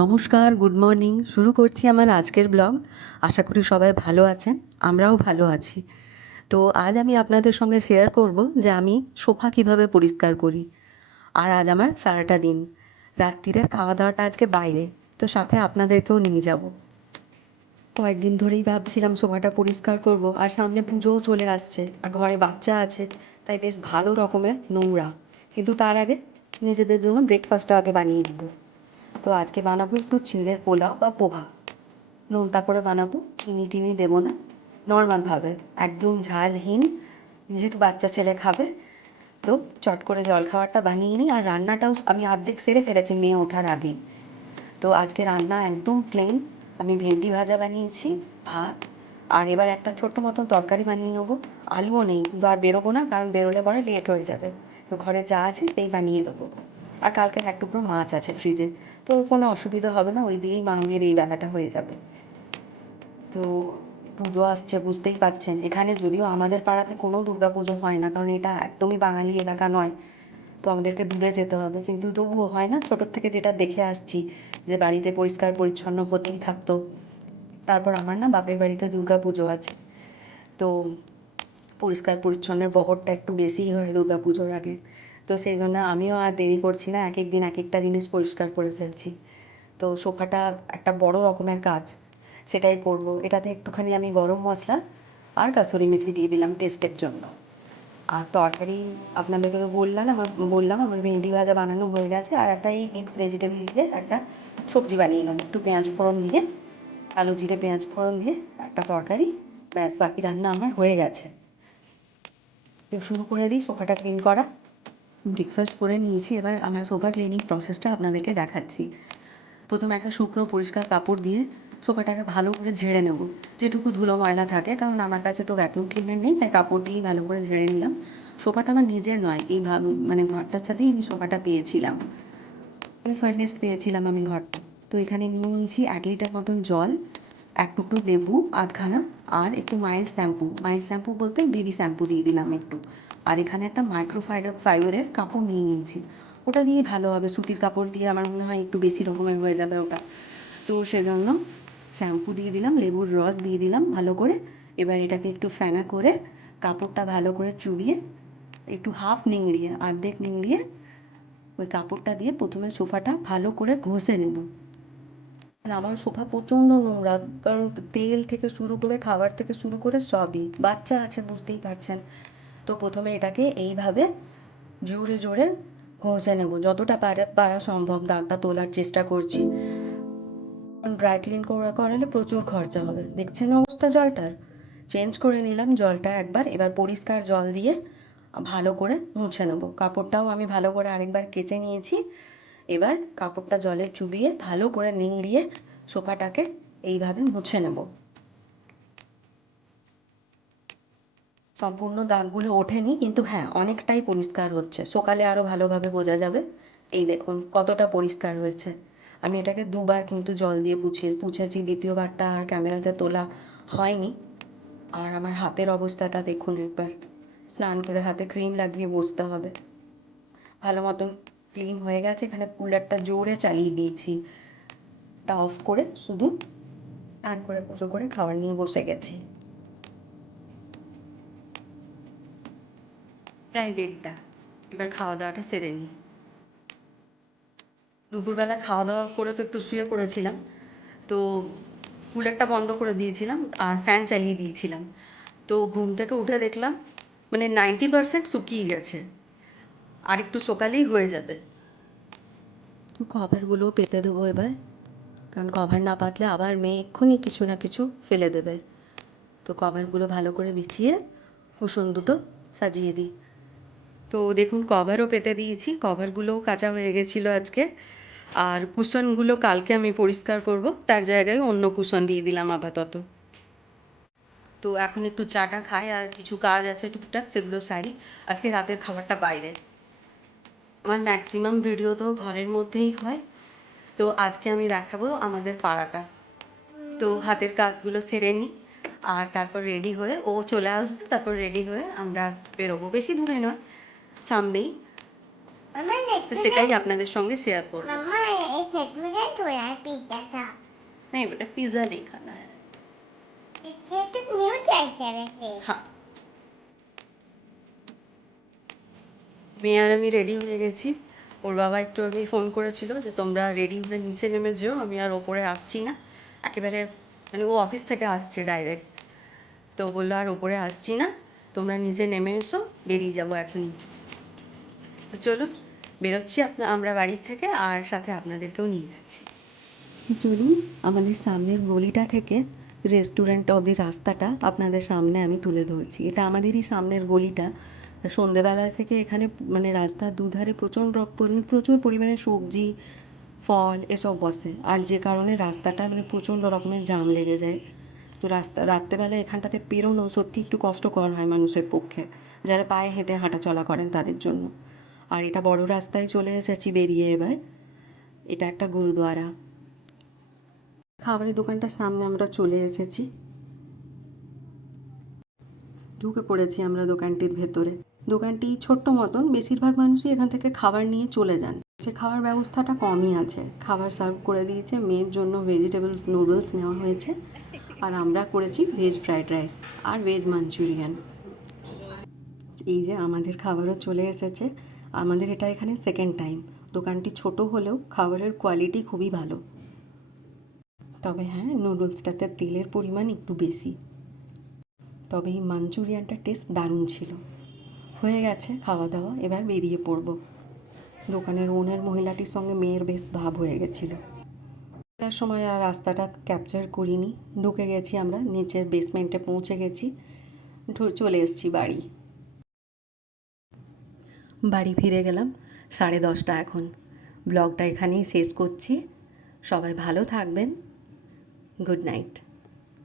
নমস্কার good morning শুরু করছি আমার আজকের ব্লগ আশা করি সবাই ভালো আছেন, আমরাও ভালো আছি। তো আজ আমি আপনাদের সঙ্গে শেয়ার করব যে আমি সোফা কীভাবে পরিষ্কার করি। আর আজ আমার সারাটা দিন। রাত্রিরের খাওয়া দাওয়াটা আজকে বাইরে, তো সাথে আপনাদেরকেও নিয়ে যাব। কয়েকদিন ধরেই ভাবছিলাম সোফাটা পরিষ্কার করব, আর সামনে পুজোও চলে আসছে, আর ঘরে বাচ্চা আছে, তাই বেশ ভালো রকমের নোংরা। কিন্তু তার আগে নিজেদের জন্য ব্রেকফাস্টটা আগে বানিয়ে দিব তো আজকে বানাবো একটু চিড়ের পোলাও বা পোহা। নোনতা করে বানাবো, চিনি টিনি দেবো না। নর্মালভাবে একদম ঝালহীন। যেহেতু বাচ্চা ছেলে খাবে, তো চট করে জলখাবারটা বানিয়ে নিই। আর রান্নাটাও আমি অর্ধেক সেরে ফেলেছি, মেয়ে ওঠার আগেই তো আজকে রান্না একদম প্লেন আমি ভেন্ডি ভাজা বানিয়েছি, ভাত। আর এবার একটা ছোট্ট মতন তরকারি বানিয়ে নেব। আলুও নেই আর বেরোবো না, কারণ বেরোলে পরে লেট হয়ে যাবে। তো ঘরে যা আছে, সেই বানিয়ে দেবো। আর কালকে এক টুকরো মাছ আছে ফ্রিজে তো কোনো অসুবিধা হবে না, ওই দিয়েই মামের এই বেলাটা হয়ে যাবে। তো পুজো আসছে, বুঝতেই পারছেন। এখানে যদিও আমাদের পাড়াতে কোনো দুর্গা পুজো হয় না, কারণ এটা একদমই বাঙালি এলাকা নয়, তো আমাদেরকে দূরে যেতে হবে। কিন্তু তবুও হয় না, ছোটোর থেকে যেটা দেখে আসছি, যে বাড়িতে পরিষ্কার পরিচ্ছন্ন হতেই থাকতো। তারপর আমার না বাপের বাড়িতে দুর্গা পুজো আছে, তো পরিষ্কার পরিচ্ছন্নের বহরটা একটু বেশিই হয় দুর্গা পুজোর আগে। তো সেই জন্য আমিও আর দেরি করছি না এক এক দিন এক একটা জিনিস পরিষ্কার করে ফেলছি। তো সোফাটা একটা বড় রকমের কাজ, সেটাই করব। এটাতে একটুখানি আমি গরম মশলা আর কাসুরি মেথি দিয়ে দিলাম টেস্টের জন্য। আর তরকারি আপনাদেরকে তো বললাম, আমার বললাম, আমার ভেন্ডি ভাজা বানানো হয়ে গেছে। আর একটা এই মিক্স ভেজিটেবল দিয়ে একটা সবজি বানিয়ে নেব। একটু পেঁয়াজ ফোড়ন দিয়ে, আলু জিরে পেঁয়াজ ফোড়ন দিয়ে, একটা তরকারি, ব্যাস বাকি রান্না আমার হয়ে গেছে। শুরু করে দিই সোফাটা ক্লিন করা। ব্রেকফাস্ট করে নিয়েছি। এবার আমার সোফা ক্লিনিং প্রসেসটা আপনাদেরকে দেখাচ্ছি। প্রথমে একটা শুকনো পরিষ্কার কাপড় দিয়ে সোফাটাকে ভালো করে ঝেড়ে নেব। যেটুকু ধুলো ময়লা থাকে, কারণ আমার কাছে তো ভ্যাকুম ক্লিনার নেই, তাই কাপড় ভালো করে ঝেড়ে নিলাম। সোফাটা আমার নিজের নয়, এই মানে ঘরটার সাথেই আমি সোফাটা পেয়েছিলাম। মানে ফার্নেস্ট পেয়েছিলাম আমি ঘরটা। তো এখানে নিয়ে নিয়েছি এক লিটার মতন জল, এক টুকরো লেবু, আধখানা, আর একটু মাইল্ড শ্যাম্পু মাইল্ড শ্যাম্পু বলতে বেবি শ্যাম্পু দিয়ে দিলাম একটু। আর এখানে একটা মাইক্রোফাইবার ফাইবারের কাপড় নিয়ে নিয়েছি। ওটা দিয়ে ভালো হবে। সুতির কাপড় দিয়ে আমার মনে হয় একটু বেশি রকমের হয়ে যাবে ওটা। তো সেজন্য শ্যাম্পু দিয়ে দিলাম, লেবুর রস দিয়ে দিলাম ভালো করে। এবার এটাকে একটু ফেনা করে কাপড়টা ভালো করে চুবিয়ে, একটু হাফ নিংড়িয়ে, অর্ধেক নিংড়িয়ে ওই কাপড়টা দিয়ে প্রথমে সোফাটা ভালো করে ঘষে নেব। আমার সোফা প্রচণ্ড নোংরা, কারণ তেল থেকে শুরু করে, খাবার থেকে শুরু করে সবই। বাচ্চা আছে, বুঝতেই পারছেন। তো প্রথমে এটাকে এইভাবে জোরে জোরে ঘষে নেব। যতটা পারা পারা সম্ভব দাগটা তোলার চেষ্টা করছি। ড্রাই ক্লিন করা, করালে প্রচুর খরচা হবে। দেখছেন অবস্থা জলটার? চেঞ্জ করে নিলাম জলটা একবার, এবার পরিষ্কার জল দিয়ে ভালো করে মুছে নেব। কাপড়টাও আমি ভালো করে আরেকবার কেচে নিয়েছি। এবার কাপড়টা জলে চুবিয়ে ভালো করে নিংড়িয়ে সোফাটাকে এইভাবে মুছে নেব। সম্পূর্ণ দাগগুলো ওঠেনি, কিন্তু হ্যাঁ অনেকটাই পরিষ্কার হচ্ছে। সকালে আরও ভালোভাবে বোঝা যাবে। এই দেখুন, কতটা পরিষ্কার হয়েছে। আমি এটাকে দুবার কিন্তু জল দিয়ে পুছিয়ে পুছেছি, দ্বিতীয়বারটা আর ক্যামেরাতে তোলা হয়নি। আর আমার হাতের অবস্থাটা দেখুন একবার। স্নান করে হাতে ক্রিম লাগিয়ে বসতে হবে। ভালো মতন ক্লিন হয়ে গেছে, এখানে কুলারটা জোরে চালিয়ে দিয়েছি। টা অফ করে শুধু স্নান করে, পুজো করে খাবার নিয়ে বসে গেছি। প্রায় দেড়টা। এবার খাওয়া দাওয়াটা সেরে নিই। দুপুরবেলা খাওয়া দাওয়া করে তো একটু শুয়ে পড়েছিলাম। তো কুলারটা বন্ধ করে দিয়েছিলাম আর ফ্যান চালিয়ে দিয়েছিলাম। তো ঘুম থেকে উঠে দেখলাম মানে নাইনটি পার্সেন্ট শুকিয়ে গেছে। আর একটু সকালেই হয়ে যাবে। কভারগুলো পেতে দেবো এবার। কারণ কভার না পাতলে আবার মেয়ে এক্ষুনি কিছু না কিছু ফেলে দেবে। তো কভারগুলো ভালো করে বিছিয়ে কুশন দুটো সাজিয়ে দিই। তো দেখুন কভারও পেতে দিয়েছি। কভারগুলোও কাঁচা হয়ে গেছিল আজকে। আর কুশনগুলো কালকে আমি পরিষ্কার করব। তার জায়গায় অন্য কুশন দিয়ে দিলাম আপাতত। তো এখন একটু চাটা খাই আর কিছু কাজ আছে টুকটাক, সেগুলো সারি। আজকে রাতের খাবারটা বাইরে। আমার ম্যাক্সিমাম ভিডিও তো ঘরের মধ্যেই হয়। তো আজকে আমি দেখাবো আমাদের পাড়াটা। তো হাতের কাজগুলো সেরে নিই আর তারপর রেডি হয়ে ও চলে আসবে, তারপর রেডি হয়ে আমরা বেরোবো। বেশি দূরে নয় সামনেই তো সেটাই আপনাদের সঙ্গে শেয়ার করবো মামা एक रेस्टोरेंट हो यार पिज्जा का नहीं बेटा पिज़्ज़ा नहीं खाना है इससे तो न्यू ट्राई करे थे হ্যাঁ মেয়ে আর আমি রেডি হয়ে গেছি ওর বাবা একটু আগে ফোন করেছিল যে তোমরা রেডি হয়ে নিচে নেমে যেও আমি আর ওপরে আসছি না একেবারে মানে ও অফিস থেকে আসছে ডাইরেক্ট তো বললো আর ওপরে আসছি না তোমরা নিচে নেমে এসো বেরিয়ে যাবো এখন তো চলো বেরোচ্ছি আপনা, আমরা বাড়ি থেকে আর সাথে আপনাদেরকেও নিয়ে যাচ্ছি। চলুন, আমাদের সামনের গলিটা থেকে রেস্টুরেন্ট অবধি রাস্তাটা আপনাদের সামনে আমি তুলে ধরছি। এটা আমাদেরই সামনের গলিটা। সন্ধেবেলা থেকে এখানে মানে রাস্তার দুধারে প্রচণ্ড পরি- প্রচুর পরিমাণে সবজি, ফল এসব বসে। আর যে কারণে রাস্তাটা মানে প্রচণ্ড রকমের জাম লেগে যায়। তো রাস্তা, রাত্রেবেলা এখানটাতে পেরোনো সত্যি একটু কষ্টকর হয় মানুষের পক্ষে। যারা পায়ে হেঁটে হাঁটা চলা করেন তাদের জন্য। আর এটা বড় রাস্তায় চলে এসেছি বেরিয়ে এবার। এটা একটা গুরুদ্বারা খাবারের দোকানটার সামনে আমরা চলে এসেছি। ঢুকে পড়েছি আমরা দোকানটির ভেতরে। দোকানটি ছোট্ট মতন, বেশিরভাগ মানুষই এখান থেকে খাবার নিয়ে চলে যান। সে খাওয়ার ব্যবস্থাটা কমই আছে। খাবার সার্ভ করে দিয়েছে, মেয়ের জন্য ভেজিটেবল নুডলস নেওয়া হয়েছে। আর আমরা করেছি ভেজ ফ্রাইড রাইস আর ভেজ মাঞ্চুরিয়ান এই যে আমাদের খাবারও চলে এসেছে। আমাদের এটা এখানে সেকেন্ড টাইম দোকানটি ছোট হলেও খাবারের কোয়ালিটি খুবই ভালো। তবে হ্যাঁ নুডলসটাতে তেলের পরিমাণ একটু বেশি। তবে এই মাঞ্চুরিয়ানটা টেস্ট দারুণ ছিল। হয়ে গেছে খাওয়া দাওয়া এবার বেরিয়ে পড়ব। দোকানের ওনার মহিলাটির সঙ্গে মেয়ের বেশ ভাব হয়ে গেছিল। তার সময় আর রাস্তাটা ক্যাপচার করিনি। ঢুকে গেছি আমরা, নিচের বেসমেন্টে পৌঁছে গেছি। চলে এসেছি বাড়ি। বাড়ি ফিরে গেলাম, সাড়ে দশটা এখন। ব্লগটা এখানেই শেষ করছি। সবাই ভালো থাকবেন। Good night.